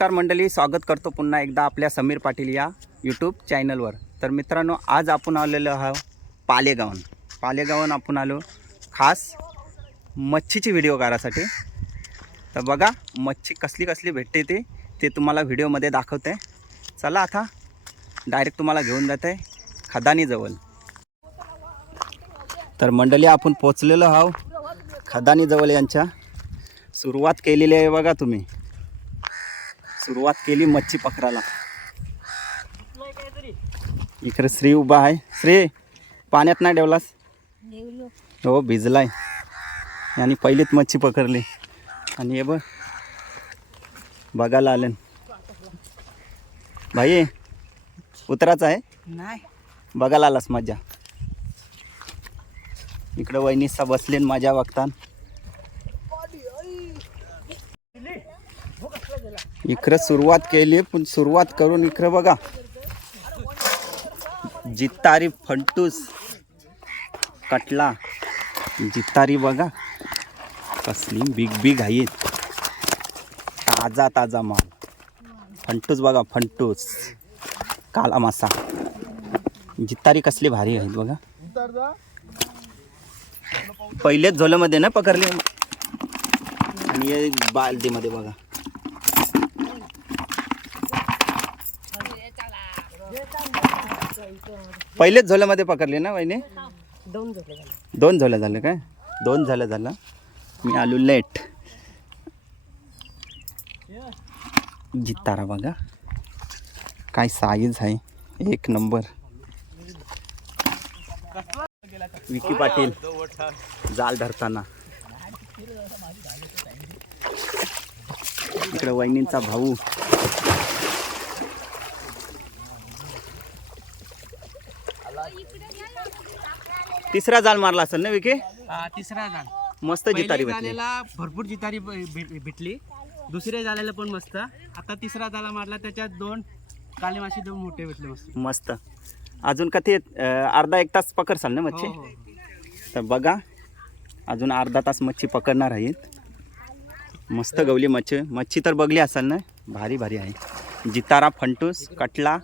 नमस्कार मंडळी स्वागत करतो पुन्हा एकदा आपल्या समीर पाटील या यूट्यूब चॅनलवर तर मित्रांनो आज आपण आलेलो आहो पालेगावन पालेगावन आपण आलो खास मच्छीची व्हिडिओ करायसाठी तर बघा मच्छी कसली कसली भेटते ती ते तुम्हाला व्हिडिओमध्ये दाखवते. चला आता डायरेक्ट तुम्हाला घेऊन जात आहे खदानीजवळ. तर मंडळी आपण पोचलेलो आहो खदानीजवळ यांच्या. सुरुवात केलेली आहे बघा तुम्ही. सुरुवात केली मच्छी पकडायला. इकडे श्री उभा आहे. श्री पाण्यात नाही ठेवलास? हो भिजलाय. आणि पहिलीच मच्छी पकडली. आणि हे बघ बघायला आले. भाई उतराच आहे? नाही. बघायला आलास मजा इकडं वहिनीसा बसले आणि मजा इकडं सुरुवात केली पण सुरुवात करून इकडं बघा. जितारी फंटूस कटला. जितारी बघा कसली बिग बिग आहे. ताजा ताजा माल. फंटूस बघा फंटूस. काला मासा. जितारी कसली भारी आहेत बघा. पहिलेच झोल्यामध्ये ना पकडले. आणि बालदीमध्ये बघा. पहिलेच झोल्यामध्ये पकडले ना वहिनी? दोन झाले झाले. दोन झोल्या झाले काय? दोन झालं झालं मी आलो लेट जितारा बघा. काय साईज आहे? एक नंबर विकी पाटील. जाल धरताना. इकडे वहिनींचा भाऊ. तिसरा जाल मारला असेल ना विकी? हा, तिसरा जाल. मस्त जितारी पहिल्या भेटली. जालेला भरपूर जितारी भ- भे- भेटली. दुसऱ्या जाल्याला पण मस्त. आता तिसरा जाला मारला त्याच्यात दोन काले मासे दोन मोठे भेटले मस्त. मस्त. अजून का ते अं, अर्धा एक तास पकडसाल ना मच्छी? हो, हो. तर बघा अजून अर्धा तास मच्छी पकडणार आहेत. मस्त गवली मच्छी. मच्छी तर बघली असाल ना? भारी भारी आहे. जितारा फंटूस कटला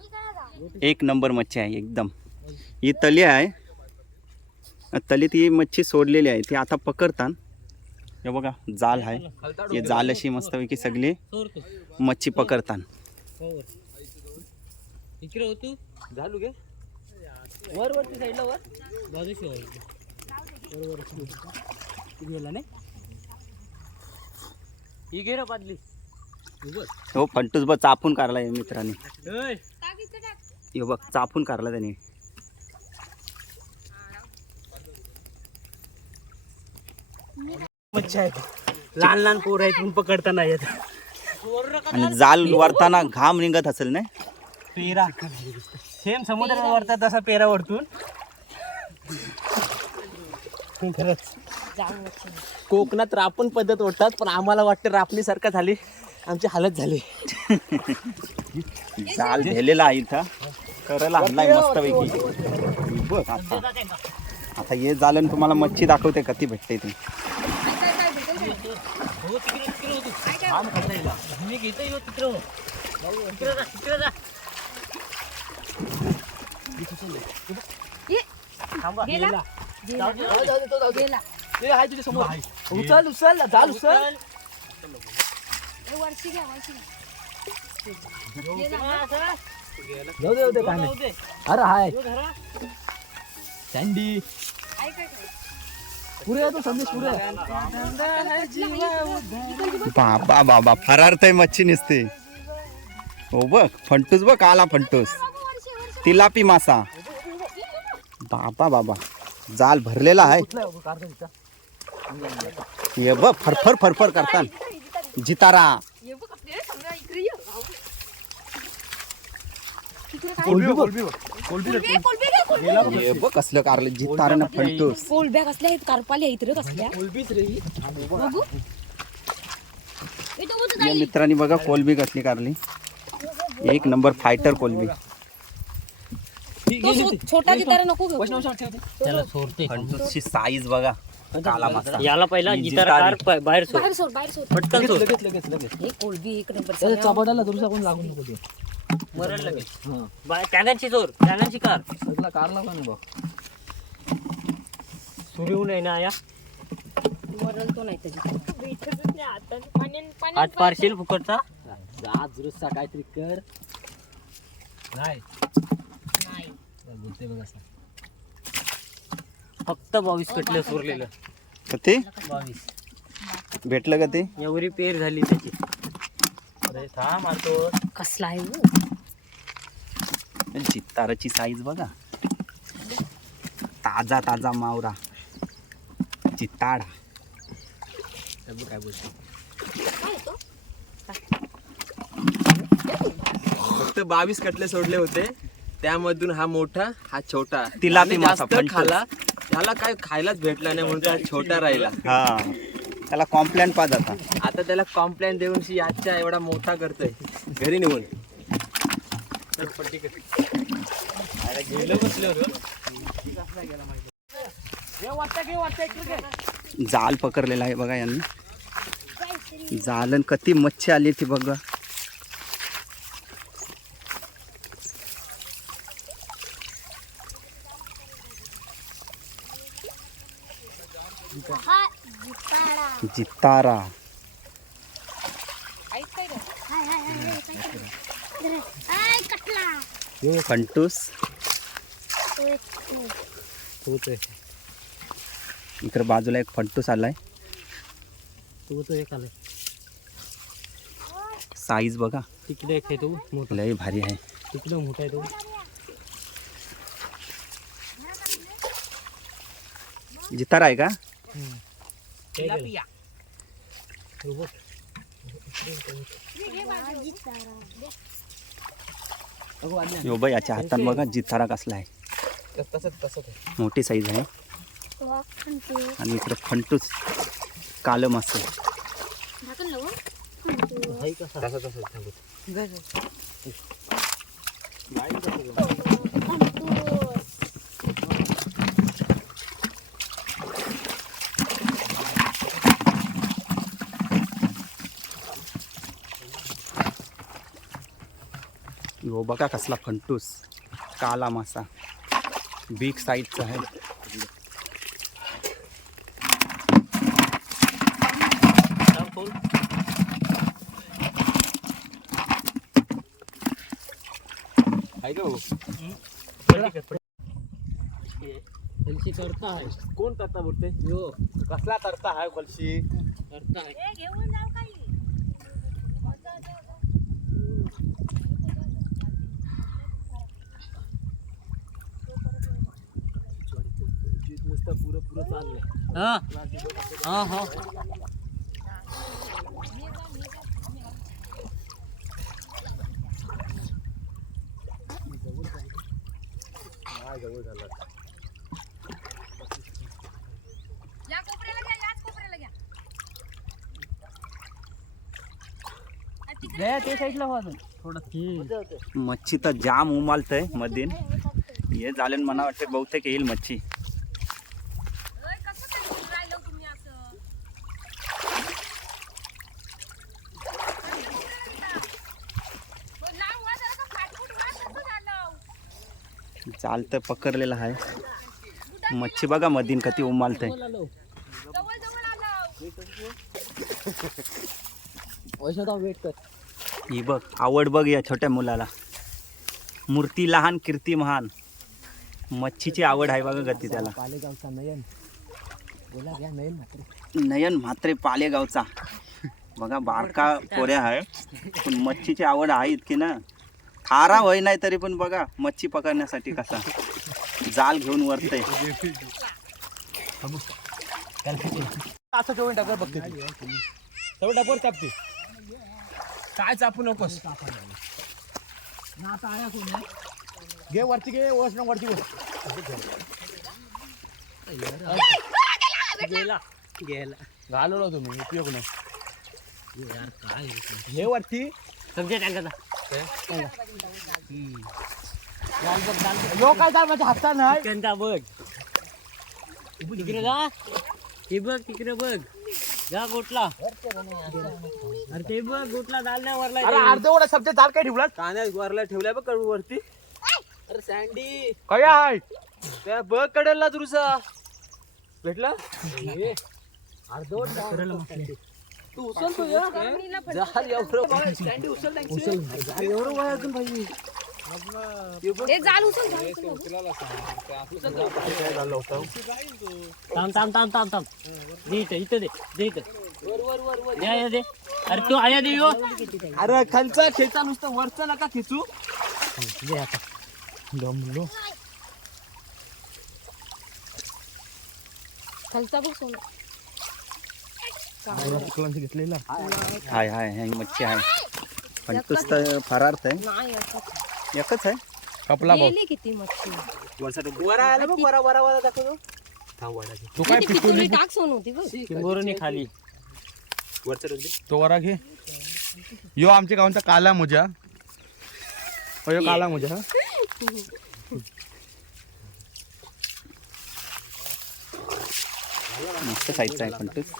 एक नंबर मच्छी आहे एकदम. ही तली आहे. तलीत ही मच्छी सोडलेली आहे. ती आता पकडतात हे बघा जाल आहे. हे जाल अशी मस्तपैकी सगळी मच्छी पकडतात ही हो फंटूस बघ चापून काढला मित्रांनी. हे बघ चापून काढला त्याने. मच्छा आहे लहान लहान पोर आहेत पण पकडता नाही येत आणि जाल वरताना घाम निघत असेल ना? पेरा. सेम समुद्रात वरतात तसा पेरा वरतून. खरंच. कोकणात रापण पद्धत ओढतात पण आम्हाला वाटतं रापणीसारखं झाली. आमची हालत झाली. जाल भेलेला आहे इथं. करायला आणलाय मस्त पैकी बघ आता. आता हे जालन तुम्हाला मच्छी दाखवते कधी भेटते ती. हो तिकडे तिकडे होती. आम खाता येईल. मी घेतो येऊ तिकडे हो. तिकडे जा तिकडे जा. थांबा गेला. जाऊ दे, जाऊ दे, जाऊ दे. ए, आहे तुझ्या समोर. उचल उचल जाल उचल. जाऊ दे. जाऊ दे काय नाही. अरे हाय. सँडी संदेश पुढे बाबा बाबा फरारतय मच्छी निसते. हो बघ फंटूस बघ आला फंटूस. तिलापी मासा. बाबा बाबा जाल भरलेला आहे. हे बघ फरफर फरफर करतात जितारा. हे बघ कसलं कारलं जितारा ना फंटूस. कोलब्या कसल्या आहेत कारपाल्या आहेत रे कसल्या? बघू. ए, तो बघ, या मित्रांनी बघा कोलबी कसली कारली. एक नंबर फायटर कोलबी. तो छोटा जितारा नको घेऊ. त्याला सोडते. साईज बघा. काला मासा याला पहिला ही जितारा. जितारी. कार प- बाहेर सोड. बाहेर सोड बाहेर सोड. पटकन सोड. हे कोलबी एक नंबर चपाटाला तुमचा कोण लागून नको ते. मरण लगेच. हा. बाहेर टॅगांची चोर टॅगांची कार. सगळा कारला का नाही बघ सुरू नये ना या मरल तो नाही त्याची आज पार्शिल फुकटचा? जा दुरुस्ता काहीतरी कर. नाही. बोलते बघ असं फक्त बावीस कटले सोरलेलं. ते बावीस. भेटलं का ते एवढी पेर झाली त्याची. अरे थांब मारतो. कसला आहे हो? जिताराची साईज बघा. ताजा ताजा मावरा. चिताडा काय बोलते फक्त बावीस कटले सोडले होते. त्यामधून हा मोठा हा छोटा. जास्त फंटूस. खाला. त्याला काय खायलाच भेटला नाही म्हणून तो छोटा राहिला. हा. त्याला कॉम्प्लेन पाच आता आता त्याला कॉम्प्लेन देऊन आजच्या एवढा मोठा करतोय. घरी नेऊन जाल पकडलेला आहे बघा यांनी. जालन कती मच्छी आली ती बघा. जितारा. यो फंटूस इकडे बाजूला एक फंटूस आलाय. तू तो एक आलाय साईज बघा. तिकडे एक आहे तो मोठा लय भारी आहे. तिकडे मोठा आहे तो जितार आहे का? ते बघ. यो बाई याच्या हातात बघा जितारा कसला आहे. तसंच तसंच मोठी साईज आहे. आणि इकडे फंटूस कालं मस्त हाय कसा तसं तसंच थांबत यो बघा कसला फंटूस काला मासा. बिग साईजचा आहे? कलशी करता आहे. कोण करता बोलते यो. कसला करता आहे कलशी करता आहे. नुसतं पुरं पुरं चाललंय. हा? हा हा. या कोपऱ्याला घ्या याच कोपऱ्याला घ्या. ते साईडला हो अजून. थोडं मच्छी तर जाम उमालतंय मधीन. हे झालं मला वाटतं बहुतेक येईल मच्छी ओय, कसं काय बोलून राहिलं तुम्ही असं हो, लांब वा जरा का फाटफूट वा, कसं चालतं जाल तर पकडलेला आहे. मच्छी बघा मधीन कधी उमालतंय. ही बघ आवड बघ या छोट्या मुलाला. मूर्ती लहान कीर्ती महान. मच्छीची आवड आहे बघा गती त्याला. पालेगावचा नयन नयन नयन म्हात्रे पालेगावचा. बघा बारका पोऱ्या आहे. पण मच्छीची आवड आहे इतकी ना. थारा होय नाही तरी पण बघा मच्छी पकडण्यासाठी कसा. जाल घेऊन वरतय. असं केवढं टाकर बघते सगळं टाकर चापते. काय चापू नकोस. घे वरती घे वस वरती बस गेला. गेला. घालवलं तुम्ही उपयोग नाही. यार काय घे वरती. समजे टँकाचा. माझ्या हातात नाही चिकनचा बघ. तिकडे जा. ते बघ तिकडे बघ. जा गोटला अरे ते बघ गोटला झालं वरला अरे अर्धे वडा शब्द जाल काय ठेवला वरला ठेवलाय बघ कडू वरती. अरे सँडी. काय आहे? त्या बघ कडेला तुझा भेटला? तू उचल तू या. जाल एवढं सँडी उचल त्यांची. एवढं वय अजून पाहिजे ए, जाल उचल जाल उचल. थांब थांब थांब थांब थांब. दे इथं इथं दे दे इथं. दे आया दे. अरे तू आया दे यो. अरे खालचा खेचा नुसतं वरचा नका खेचू. दे आता. जमलो खालचा बघ सोनं. घेतलेला. हाय हाय हाय मच्छी आहे. तर फरारत आहे. नाही. एकच आहे. कपला गेली किती मच्छी? वरचा टोक. वरा आला बघ वरा वरा वरा दाखवतो थांब वरा घे. तू काय किती पितुरी टाक सोन होती बघ. किंबोरणी खाली. वरचा टोक दे. तो वरा घे. यो आमच्या गावांचा काला मुजा. यो काला मुजा हा. मस्त साईजचा आहे फंटूस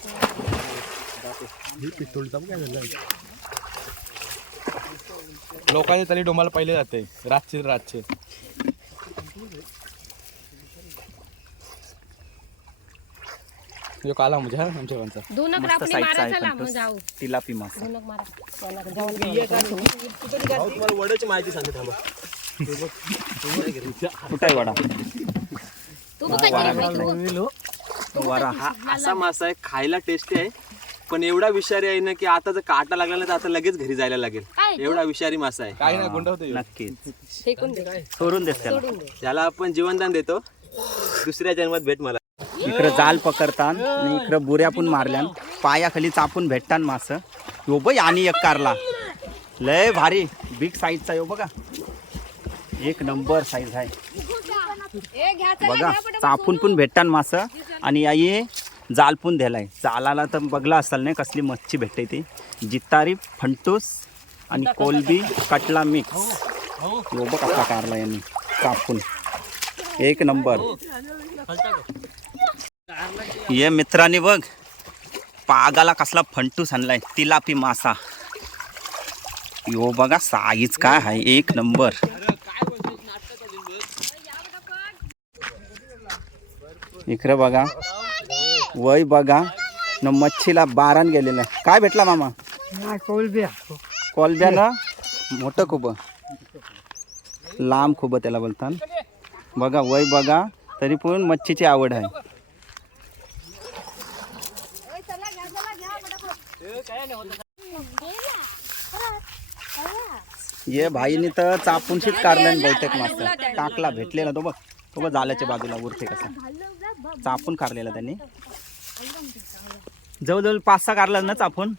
लोकांचे तरी डोंबाला पहिले जाते. रातचे रातचे. यो काला मुजा हा आमच्या गावांचा दोनक मस्त साईजचा मारा आहे तिलापी मासा. भाऊ तुम्हाला वड्याची माहिती सांगते थांबा कुठं आहे वडा? तू बघ काय केलं वरा हा असा मासा आहे खायला टेस्टी आहे. पण एवढा विषारी आहे ना की आता जर काटा लागला ना तर आता लगेच घरी जायला लागेल. काय? एवढा विषारी मासा आहे. काही नाही गुंड होते. नक्कीच. फेकून दे. सोडून त्याला सोडून दे. त्याला आपण जीवनदान देतो. दुसऱ्या जन्मात भेट मला. इकडं जाल पकडतान आणि इकडं बुऱ्या पण मारल्यान पायाखाली चापून भेटतान मास. यो बाई आणि एक कारला. लय भारी. बिग साईजचा यो बघा. एक नंबर साईज आहे. बघा चापून पण भेटतान मास. आणि आई जाल पण द्यालाय जालाला तर बघला असाल नाही कसली मच्छी भेटते ती. जितारी फंटूस आणि कोलबी कटला मिक्स. यो बघ कसा कारला यांनी चापून एक नंबर. ये मित्रांनी बघ पागाला कसला फंटूस आणलाय तिलापी मासा. यो बघा साईज काय आहे एक नंबर. इकडे बघा. वय बघा. न मच्छीला बारान गेलेलं आहे. काय भेटला मामा? कोलबिया. कोलब्या ना? मोठं खूप. लांब खूप त्याला बोलतात बघा वय बघा. तरी पण मच्छीची आवड आहे. ये भाईने तर चापूनशीच काढलं बहुतेक मास्तर टाकला भेटलेला तो बघ. तो बघ जाल्याच्या बाजूला उरते कसा. चापून काढलेला त्यांनी. जवळजवळ पाच सहा काढला ना चापून?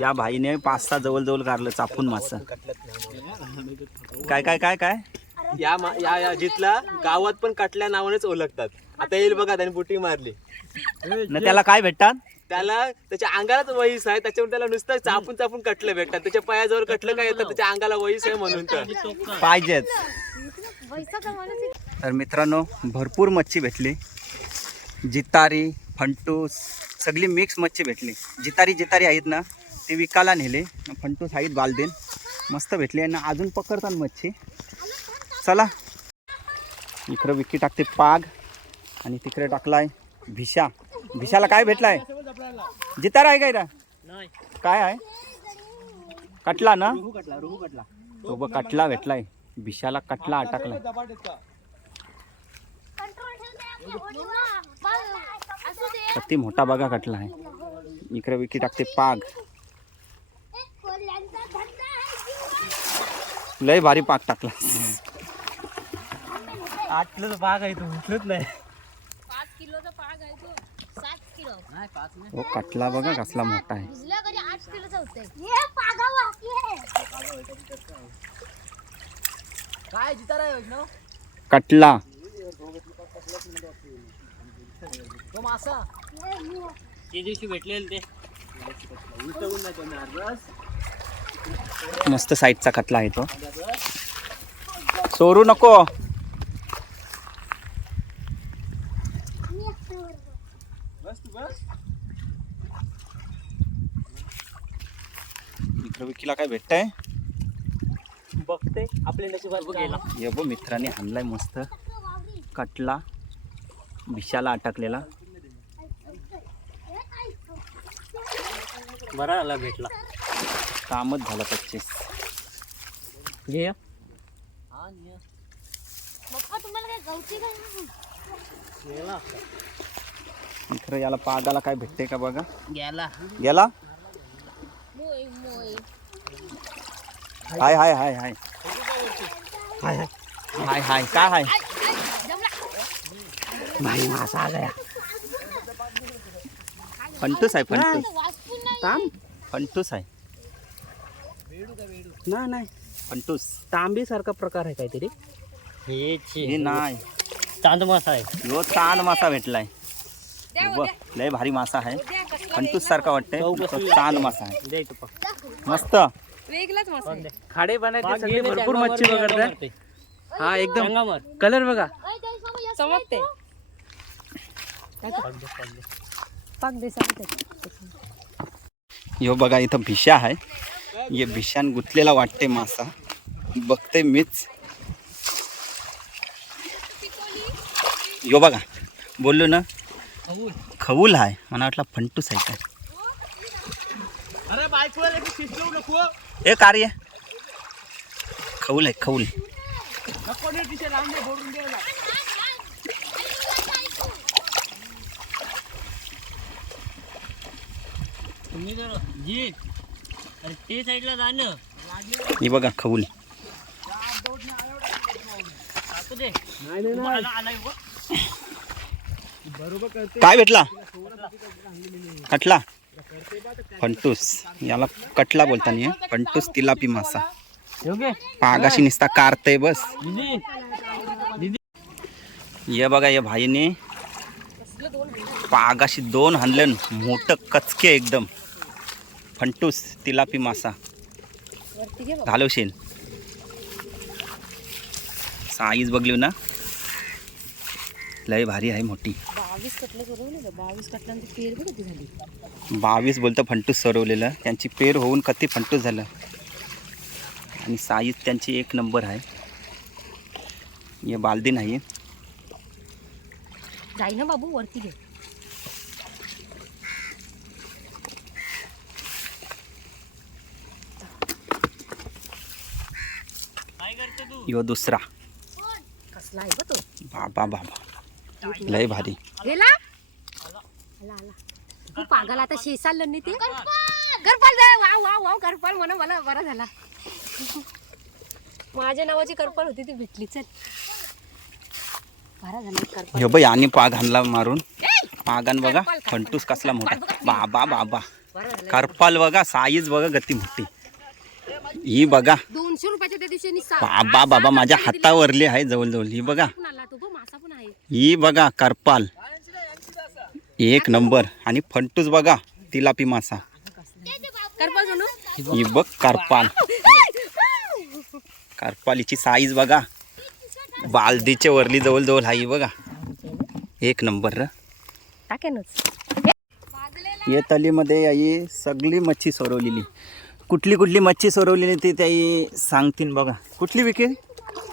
या भाईने पाच सहा जवळ काढलं चापून मासा. काय काय काय काय? या मा- या या जिथला गावात पण कटल्या नावानेच ओळखतात. आता येईल बघा त्याने बुटी मारली. न त्याला काय भेटतात? त्याला त्याच्या अंगालाच वहीस आहे त्याच्यावर त्याला नुसतं चापून चापून कटलं भेटतात. त्याच्या पायाजवळ कटलं काय येतं त्याच्या अंगाला वहीस आहे म्हणून तर. पाहिजेच. तर मित्रांनो भरपूर मच्छी भेटली. जितारी फंटूस सगळी मिक्स मच्छी भेटली. जितारी जितारी आहेत ना ते विकायला नेले. फंटूस आहेत बालदेन मस्त भेटली आणि अजून पकडतात मच्छी. चला. इकडं विकी टाकते पाग आणि तिकडे टाकलाय भिशा. भिशाला काय भेटलाय? जितारा आहे काय रा काय आहे? कटला ना? तो बघ कटला भेटलाय. भिशाला कटला अटकलाय. किती मोठा बघा कटला आहे. इकडे विकी टाकते पाग. लय भारी पाग टाकला. किलोचा पाग आहे तो सात किलो. नाही हो कटला बघा कसला मोठा आहे. कटला. तो दिवशी भेटलेले ते. मस्त साईडचा कटला आहे तो. सोरू नको. मित्र विकीला काय भेटतंय? बघते गेला ये बघ मित्राने हाणलाय मस्त कटला विषाला अटकलेला. बरा आला भेटला. कामच झालं पच्चीस. घे गेला. मित्र याला पागाला काय भेटते का बघा? गेला. गेला? हाय हाय हाय हाय. हाय हाय. हाय काय हाय? भाई मासा गया फंटूस आहे फंटूस ताम फंटूस आहे. नाही नाही. फंटूस. तांबी सारखा प्रकार आहे काहीतरी. हे नाही. चांद मासा आहे. ह्यो चांद मासा भेटलाय. हे बघ लय भारी मासा आहे. फंटूस सारखा वाटतंय. तो चांद मासा आहे. मस्त. वेगळाच मासा आहे. खाडे बनायचे सगळे भरपूर मच्छी पकडतात हा एकदम. कलर बघा. चमकते. पाक दे सांगते ह्यो बघा इथं भिशा आहे. हे भिशान गुंतलेला वाटते मासा. बघते मीच. यो बघा बोललो ना खवूल आहे मला वाटला फंटूस आहे काय. ए कार्य खवूल आहे खवूल नको ने तिथे लावून दे बोलून दे ना. तुम्ही जर जी अरे ते साईडला जा ना. हे बघा खवूल टाकू दे. तुम्हाला आलाय बघ. काय भेटला? कटला? फंटूस. याला कटला बोलता नाही फंटूस तिलापी मासा. योगे. पागाशी निसता कारतय बस. दीदी. ये बघा या भाईने. पागाशी दोन हाणलं मोठं कचके एकदम. फंटूस तिलापी मासा. घालवशील. साईज बघली ना. लय भारी आहे मोठी. बावीस किती बोलतं फंटूस सरवलेलं त्यांची पेर होऊन कधी फंटूस झालं. आणि साईज त्यांची एक नंबर आहे. हे बालदी नाही जाई ना बाबू वरती घे काय करते तू यो दुसरा. कसला आहे तो? बाबा बाबा. लय भारी. गेला आला आला तू पागल आता शेसाल नाही ते? करपाल जाय. वाव वाव वाव करपाल म्हणा मला बरा झाला. माझ्या नावाची करपाल होती ती भेटली चल बरा झाला करपाल ह्यो बाई आणि पाग हाणला मारून. पागान बघा फंटूस कसला मोठा. बाबा बाबा. करपाल बघा साईज बघा गती मोठी. ही बघा. दोनशे रुपयाच्या त्या दिवशी बाबा बाबा माझ्या हातावरली आहे जवळजवळ. ही बघा. ही बघा करपाल. एक नंबर. आणि फंटूस बघा तिलापी मासा. ही बघ करपाल. करपालीची साईज बघा. बालदीच्या वरली जवळजवळ आहे ही बघा. एक नंबर र. टाकेनच. ये तलीमध्ये आई सगळी मच्छी सोरवलेली कुठली कुठली मच्छी सोरवलेली ती त्याई सांगतील बघा. कुठली विकेल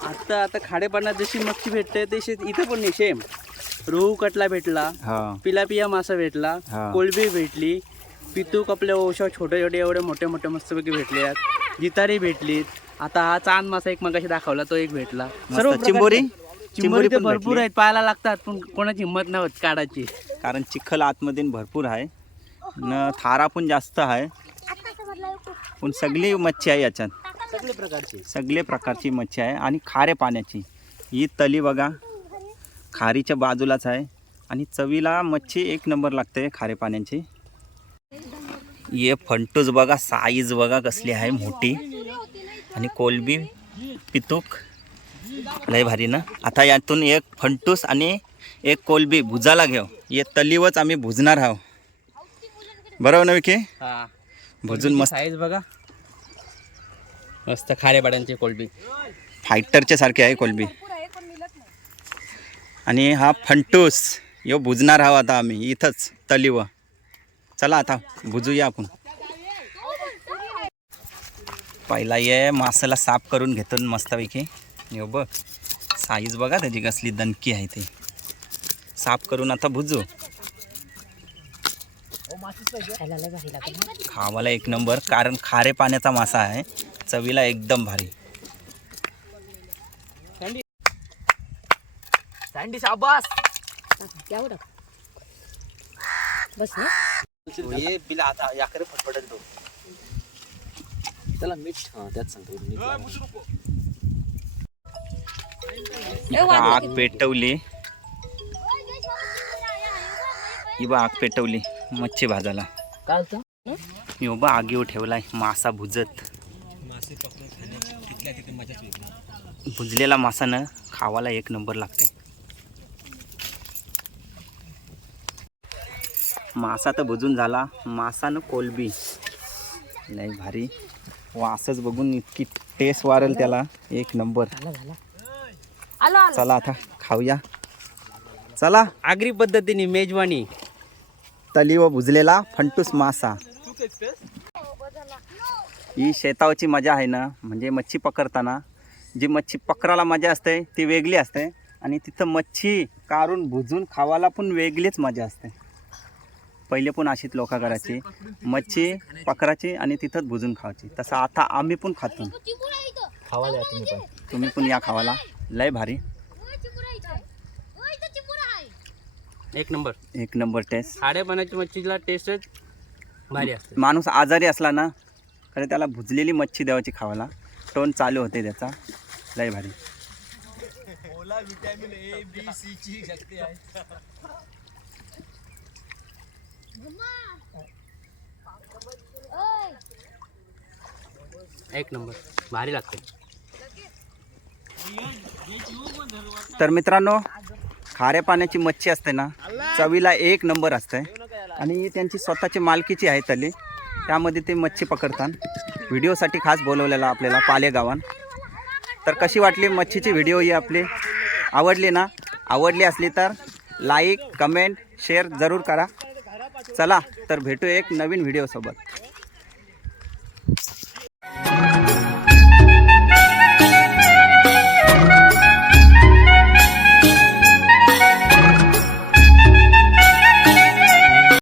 आता आता खाडेपणात जशी मच्छी भेटते तशी इथे पण नाही सेम रोहू कटला भेटला हा. पिलापिया मासा भेटला हा. कोळंबी भेटली पितूक आपल्या ओशा छोटे छोटे एवढे मोठे मोठे मस्तपैकी भेटले आहेत जितारी भेटलीत. आता हा चांद मासा एक मगाशी दाखवला तो एक भेटला. मस्त. प्रकारचे- चिंबोरी? चिंबोरी चिंबोरी तर पण भरपूर भेटली. आहेत पाहायला लागतात पण कोणाची हिंमत नाही होत काढायची. कारण चिखल आतमध्ये भरपूर आहे. न थारा पण जास्त आहे. पण सगळी मच्छी आहे याच्यात. सगळे प्रकारचे. सगळे प्रकारची मच्छी आहे आणि खारे पाण्याची. ही तली बघा. खारीच्या बाजूलाच आहे. आणि चवीला मच्छी एक नंबर लागते खारे पाण्याची. ये फंटूस बघा साईज बघा कसली आहे मोठी. आणि कोलबी पितूक. लय भारी ना? आता यातून एक फंटूस आणि एक कोलबी. भुजाला घेऊ. ये तलीवच आम्ही भुजणार आहोत. बरोबर ना विखे हा. भुजून मस्त. साईज बघा. मस्त खारे पाड्यांची कोळंबी फायटरच्या सारखे आहे कोलबी. आणि हा फंटूस यो बुजणार आहोत आता आम्ही. इथंच तलीव. चला आता बुजूया आपण. पहिला ये मासाला साफ करून घेतो मस्तपैकी. यो बघ साईज बघा त्याची कसली दणकी आहे ती. साफ करून आता भुजू खायला लय भारी लागेल खावाला एक नंबर. कारण खारे पाण्याचा मासा आहे. चवीला एकदम भारी. सँडी शाबास. यावं टाक बस ना. त्याला मीठ हा त्यात सांगतो मीठ लावा. आग पेटवली. ही बा आग पेटवली. मच्छी भाजायला. कालचं मी बा आगीवर ठेवलाय मासा भुजत. भुजलेला मासा न खावाला एक नंबर लागते. मासा तर भुजून झाला. मासा न कोलबी. लय भारी. वासच बघून इतकी टेस्ट वारेल त्याला. एक नंबर. चला आता खाऊया. चला. आगरी पद्धतीने मेजवानी. तली व भुजलेला फंटूस मासा. ही शेतावची मजा आहे ना म्हणजे मच्छी पकडताना. जी मच्छी पकडायला मजा असते ती वेगळी असते. आणि तिथं मच्छी काढून भुजून खावाला पण वेगळीच मजा असते. पहिले पण अशीच लोक करायची. मच्छी पकडायची आणि तिथंच भुजून खायची तसं आता आम्ही पण खातो. खावायला या तुम्ही पण. तुम्ही पण या खावाला लय भारी. एक नंबर. एक नंबर टेस्ट खाड्या पाण्याची मच्छीला टेस्टच भारी असते. माणूस आजारी असला ना खरं त्याला भुजलेली मच्छी द्यावाची खावाला. टोन चालू होते त्याचा. लय भारी. एक नंबर. भारी लागते. तर मित्रांनो खाऱ्या पाण्याची मच्छी असते ना चवीला एक नंबर असते आणि त्यांची स्वतःची मालकीची आहे तली. त्यामध्ये ते मच्छी पकडतात. व्हिडिओसाठी खास बोलवलेला आपल्याला पालेगावान. तर कशी वाटली मच्छीची व्हिडिओ ही आपली? आवडली ना? आवडली असली तर लाईक कमेंट शेअर जरूर करा. चला तर भेटू एक नवीन व्हिडिओसोबत.